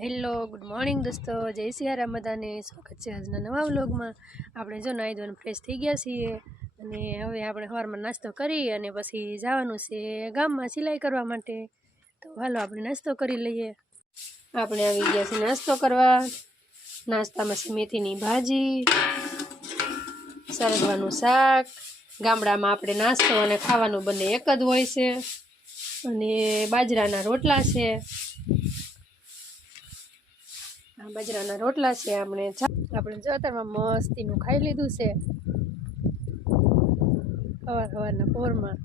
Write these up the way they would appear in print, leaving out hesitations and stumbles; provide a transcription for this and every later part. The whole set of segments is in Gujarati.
હેલો ગુડ મોર્નિંગ દોસ્તો, જય સિયારામ બધાને. સ્વાગત છે આજના નવા વ્લોગમાં. આપણે જો નાહી ધોઈને ફ્રેશ થઈ ગયા છીએ અને હવે આપણે સવારમાં નાસ્તો કરી અને પછી જવાનું છે ગામમાં સિલાઈ કરવા માટે. તો હાલો આપણે નાસ્તો કરી લઈએ. આપણે આવી ગયા છીએ નાસ્તો કરવા. નાસ્તામાં છે મેથીની ભાજી, સરગવાનું શાક. ગામડામાં આપણે નાસ્તો અને ખાવાનું બંને એક જ હોય છે. અને બાજરાના રોટલા છે. બાજરાના રોટલા છે. આપણે જો અત્યારમાં મસ્તીનું ખાઈ લીધું છે સવારના પોરમાં.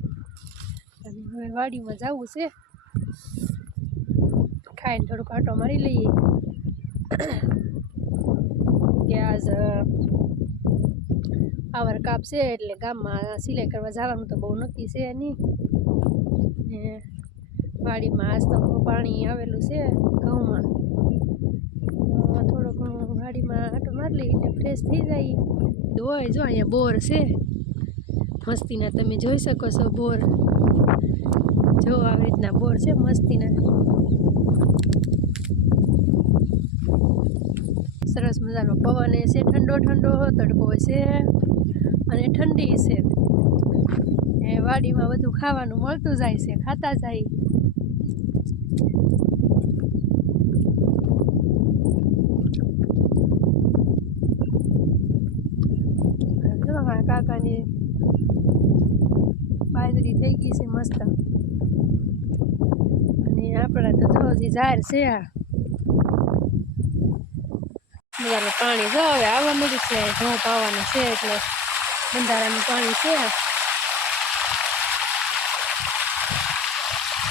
અને હવે વાડીમાં જવું છે. ખાઈને થોડુંક આંટો મારી લઈએ કે આજ આવર કાપ છે એટલે ગામમાં સિલાઈ કરવા જવાનું તો બહુ નક્કી છે નહીં. ને વાડીમાં આજ તો પાણી આવેલું છે ઘઉંમાં. થોડો ઘણો વાડીમાં આંટો મારી લઈએ એટલે ફ્રેશ થઈ જાય. હોય જો અહીંયા બોર છે મસ્તીના, તમે જોઈ શકો છો બોર. જો આવી રીતના બોર છે મસ્તીના. સરસ મજાનો પવન છે, ઠંડો ઠંડો તડકો છે અને ઠંડી છે. એ વાડીમાં બધું ખાવાનું મળતું જાય છે, ખાતા જાય. કાકાની બાજરી થઈ ગઈ છે મસ્ત. અને આપણા તો જો હજી ઝાડ છે. બધાનું પાણી જો હવે આવવા મળ્યું છે. ઘઉં પાવાનું છે એટલે બંધારાનું પાણી છે.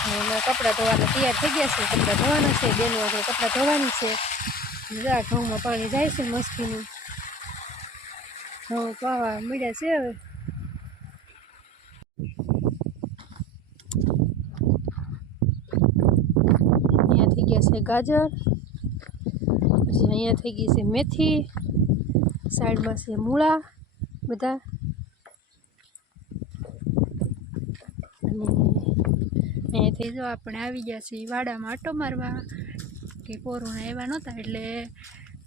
અને કપડાં ધોવાના તૈયાર થઈ ગયા છે. કપડાં ધોવાના છે, બેનો આગળ કપડાં ધોવાની છે. જા ઘઉંમાં પાણી જાય છે મસ્તીનું. ઘઉં પાવા મળ્યા છે હવે. અહીંયા થઈ ગયા છે ગાજર, પછી અહીંયા થઈ ગઈ છે મેથી, સાઈડમાં છે મૂળા બધા. અને અહીંયાથી જો આપણે આવી ગયા છીએ વાડામાં આટો મારવા, કે પોરુણા આવ્યા નહોતા એટલે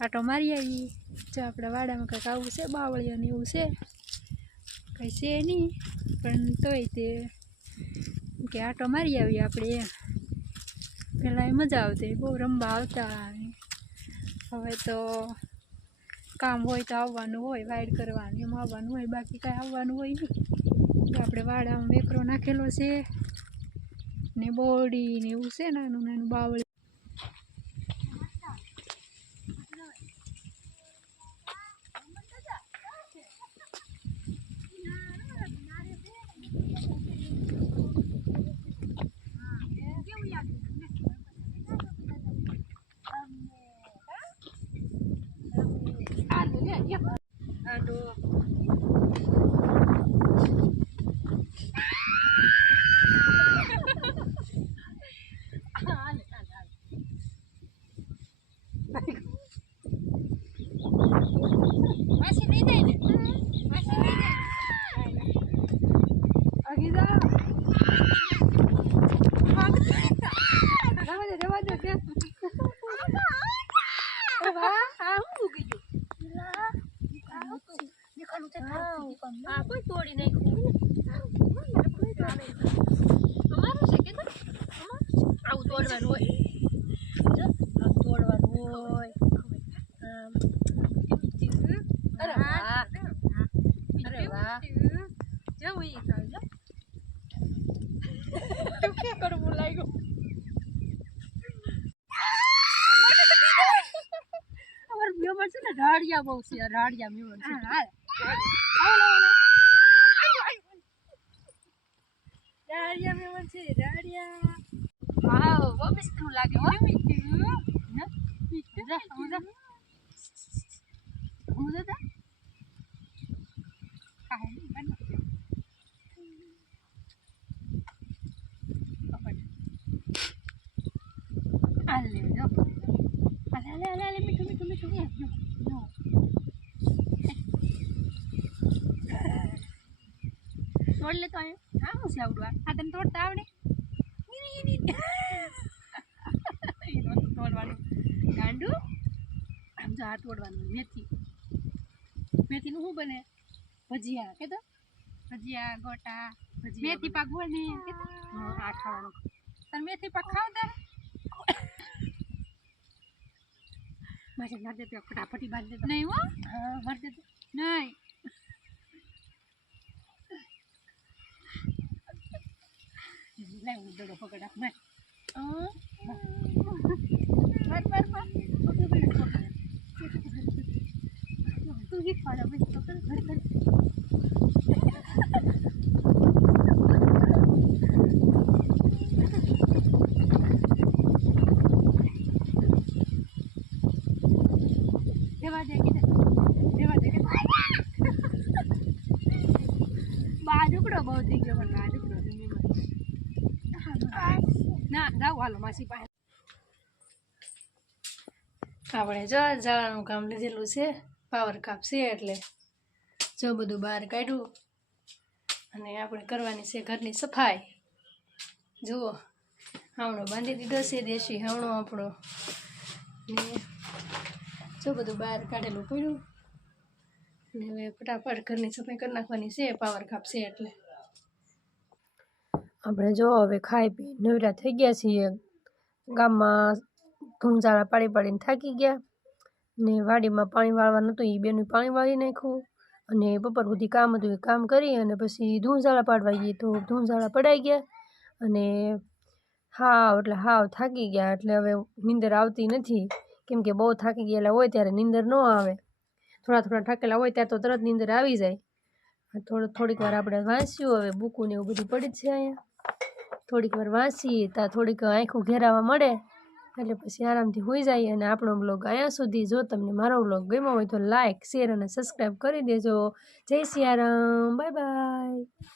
આટો મારી આવી. જો આપણા વાડામાં કંઈક આવું છે, બાવળિયા ને એવું છે. કંઈ છે નહીં પણ તોય તે કે આટો મારી આવીએ આપણે. પહેલાં એ મજા આવતી, બહુ રમવા આવતા. હવે તો કામ હોય તો આવવાનું હોય, વાઇડ કરવાનું એમ આવવાનું હોય, બાકી કાંઈ આવવાનું હોય નહીં. આપણે વાડામાં વેકરો નાખેલો છે ને બોરડી ને એવું છે નાનું નાનું બાવળી. કોઈ તોડી નાખ્યું અમારું છે કે આવું તોડવાનું હોય. તોડવાનું હોય. અરે વાહ, અરે વાહ. જવું એ જો શું કરવું લાગ્યું. અમારે મેમણ છે ને રાડિયા બહુ છે. રાડિયા મેમણ છે. રાડિયા મેમણ છે. રાડિયા વાવ, બહુ મીઠું લાગે હો. મીઠું હું જતા હાલે જો હાલે મીઠું મીઠું મીઠું તોડ લે તો આ હું છે આવડવા. આ તને તોડતા આવડે? તોડવાનું જા આ તોડવાનું મેથીનું શું બને ભજીયા કે તો ભજીયા ગોટા ભજીયા મેથી પાક બોલે હા આ ખાવાનું તાર મેથી પાક ખાવ તાર મારે ના દેતો ફટાફટી બાંધી દેતો નહીં હો હા મારી દેતો નહીં લાવ હું દડો પકડ આપ માર તું હિટ પાડો ભાઈ પકડ ઘર દેવા દે કે બાજુકડો બહુ થઈ ગયો પણ બાજુકડો ના જાવ હાલો માસી પાસે આપણે જો જાળાનું કામ લીધેલું છે પાવર કાપ છે એટલે જો બધું બહાર કાઢ્યું અને આપણે કરવાની છે ઘરની સફાઈ જુઓ હાવણો બાંધી દીધો છે દેશી હાવણો આપણો ને જો બધું બહાર કાઢેલું પડ્યું ને હવે ફટાફટ ઘરની સફાઈ કરી નાખવાની છે પાવર કાપ છે એટલે આપણે જો હવે ખાઈ પી નવરા થઈ ગયા છીએ ગામમાં ધૂમઝાળા પાડી પાડીને થાકી ગયા ને વાડીમાં પાણી વાળવા નહોતું એ બેનું પાણી વાળી નાખ્યું અને બપોર સુધી કામ હતું એ કામ કરી અને પછી ધૂમઝાળા પાડવા ગઈ તો ધૂમઝાળા પડાઈ ગયા અને હાવ થાકી ગયા એટલે હવે નીંદર આવતી નથી કેમ કે બહુ થાકી ગયેલા હોય ત્યારે નીંદર ન આવે થોડા થાકેલા હોય ત્યારે તો તરત નીંદર આવી જાય થોડીક વાર આપણે વાંચ્યું હવે બુકું ને એવું બધું પડી જ છે અહીંયા થોડીક વાર વાંચીએ ત્યાં થોડીક આંખો ઘેરાવા મળે એટલે પછી આરામથી હોઈ જાય અને આપણો બ્લોગ અહીંયા સુધી જો તમને મારો બ્લોગ ગમ્યો હોય તો લાઇક શેર અને સબસ્ક્રાઈબ કરી દેજો જય સિયારામ બાય બાય